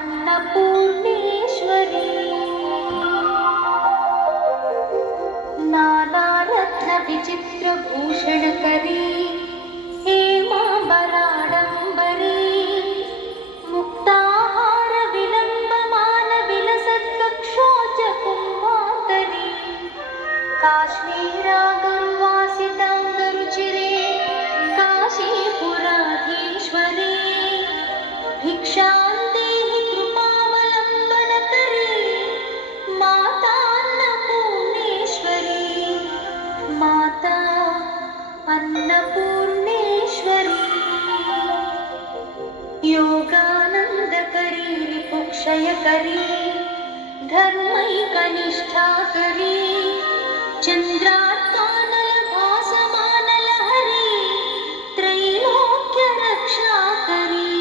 अन्नपूर्णेश्वरी नानारत्नविचित्रभूषणकरी हेमाम्बराडम्बरी मुक्ताहारविलम्बमानविलसत्कक्षोजकुम्भान्तरी काश्मीरागरुवासिताङ्गरुचिरे काशीपुराधीश्वरी भिक्षां देहि कृपावलम्बनकरी माता अन्नपूर्णेश्वरी माता अन्नपूर्णेश्वरी योगानन्दकरी रिपुक्षयकरी धर्मैकनिष्ठाकरी चन्द्रार्कानलभासमानलहरी त्रैलोक्यरक्षाकरी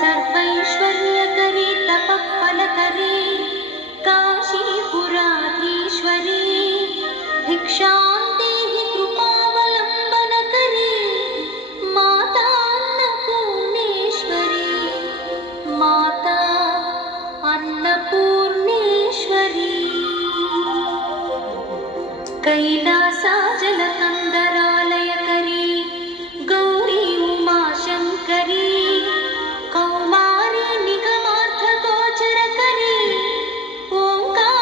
सर्वैश्वर्यकरी तपःफलकरी काशीपुराधीश्वरी भिक्षां देहि कृपावलम्बनकरी माता अन्नपूर्णेश्वरी माता अन्नपूर्णेश्वरी कैलासाचलकन्दरालयकरी गौरी उमाशङ्करी कौमारी निगमार्थगोचरकरी ओङ्कारबीजाक्षरी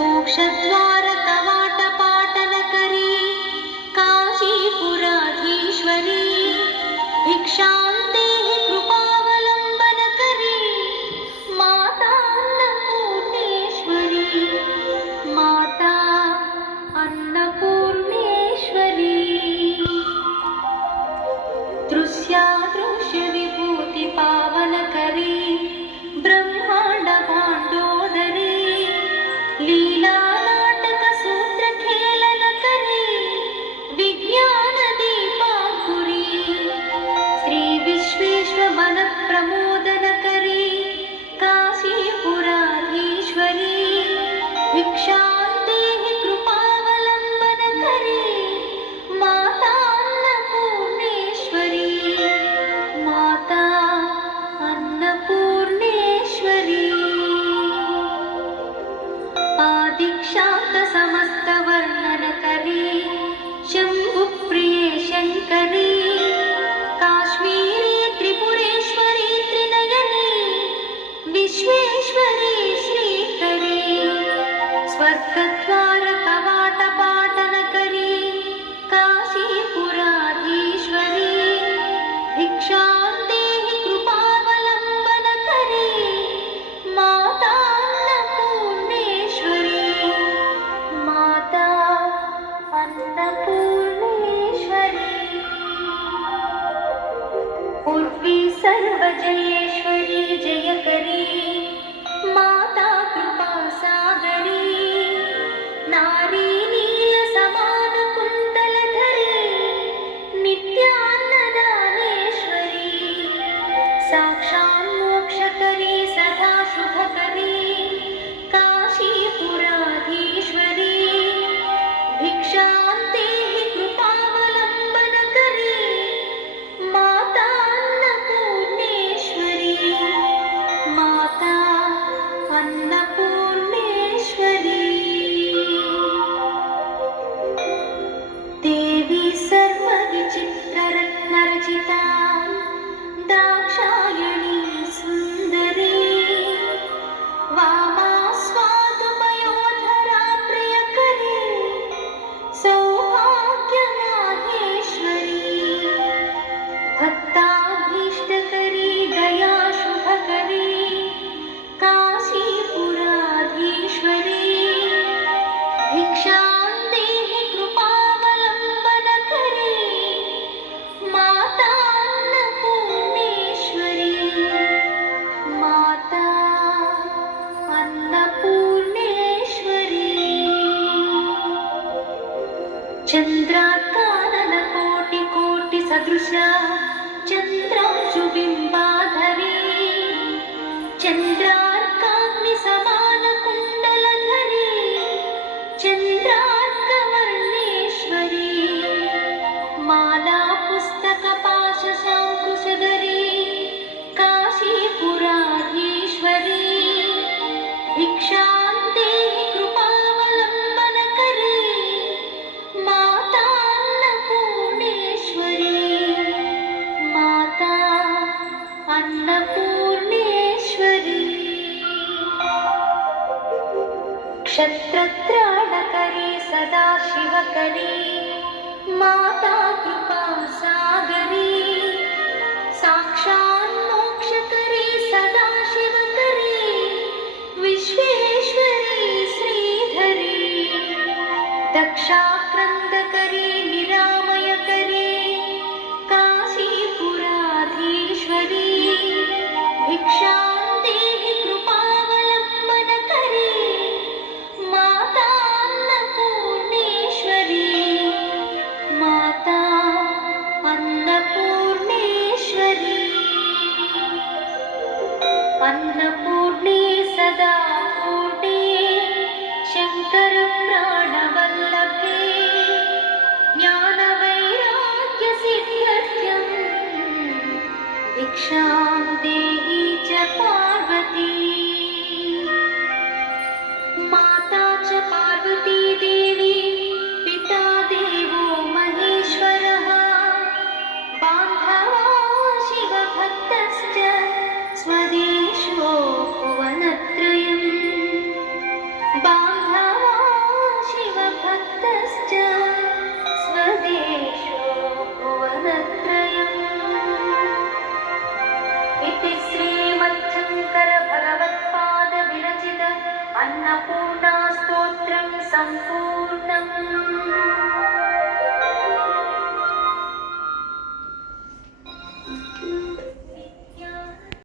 मोक्षद्वारकवाटपाटनकरी काशीपुराधीश्वरी भिक्षां देहि कृपावलम्बनकरी माता अन्नपूर्णेश्वरी माता अन्नपूर्णेश्वरी दृश्यादृश्यविभूतिपावनकरी ब्रह्माण्डभाण्डोदरी लीलानाटकसूत्रखेलनकरी विज्ञानदीपाङ्कुरी श्रीविश्वेश्वरमनप्रमोदनकरी काशीपुराधीश्वरी भिक्षां देहि कृपावलम्बनकरी माता अन्नपूर्णेश्वरी माता अन्नपूर्णेश्वरी आदिक्षान्तसमस्तवर्णनकरी शम्भुप्रिये शङ्करी काश्मीरी त्रिपुरेश्वरी त्रिनयनी विश्वेश्वरी श्रीकरी स्वर्गद्वारकवाटपाटनकरी काशीपुराधीश्वरी भिक्षां देहि कृपावलम्बनकरी माता अन्नपूर्णेश्वरी माता अन्नपूर्णेश्वरी उर्वी सर्वजयेश्वरी जयकरी माता कृपासागरी नारी नीलसमानकुण्डलधरी नित्यान्नदानेश्वरी साक्षान्मोक्षकरी सदा शुभकरी काशीपुराधीश्वरी भिक्षां देहि कृपावलम्बनकरी माता अन्नपूर्णेश्वरी माता अन्नपूर्णेश्वरी देवी सर्वविचित्ररत्नरचिता दाक्षायणी सुन्दरी वामास्वादुपयोधरा प्रियकरी सौभाग्यमाहेश्वरी भक्ताभीष्टकरी दयाशुभकरी काशीपुराधीश्वरी भिक्षां देहि कृपावलम्बनकरी माता अन्नपूर्णेश्वरी माता अन्नपूर्णेश्वरी चन्द्रार्काननकोटिकोटिसदृश चन्द्रांशुबिम्बाधरी चन्द्रार्काग्निसमानकुण्डलधरी चन्द्रार्कवर्णेश्वरी माला पुस्तकपाशशाङ्कुशधरी आक्रन्दकरी निरामयकरी काशीपुराधीश्वरी भिक्षां देहि कृपावलम्बनकरी माता अन्नपूर्णेश्वरी माता अन्नपूर्णेश्वरी अन्नपूर्णे सदा पूर्णे शङ्करप्राणवल्लभे ज्ञानवैराग्यसिद्ध्यर्थं दीक्षां देहि च पार्वती माता च पार्वती देवी पिता देवो महेश्वरः बान्धवा शिवभक्तश्च स्वदेशो भुवनत्रयम् बान्धवा शिवभक्तश्च स्वदेशो भुवनत्रयम् इति श्रीमच्छङ्करभगवत्पादविरचित अन्नपूर्णास्तोत्रं सम्पूर्णम्।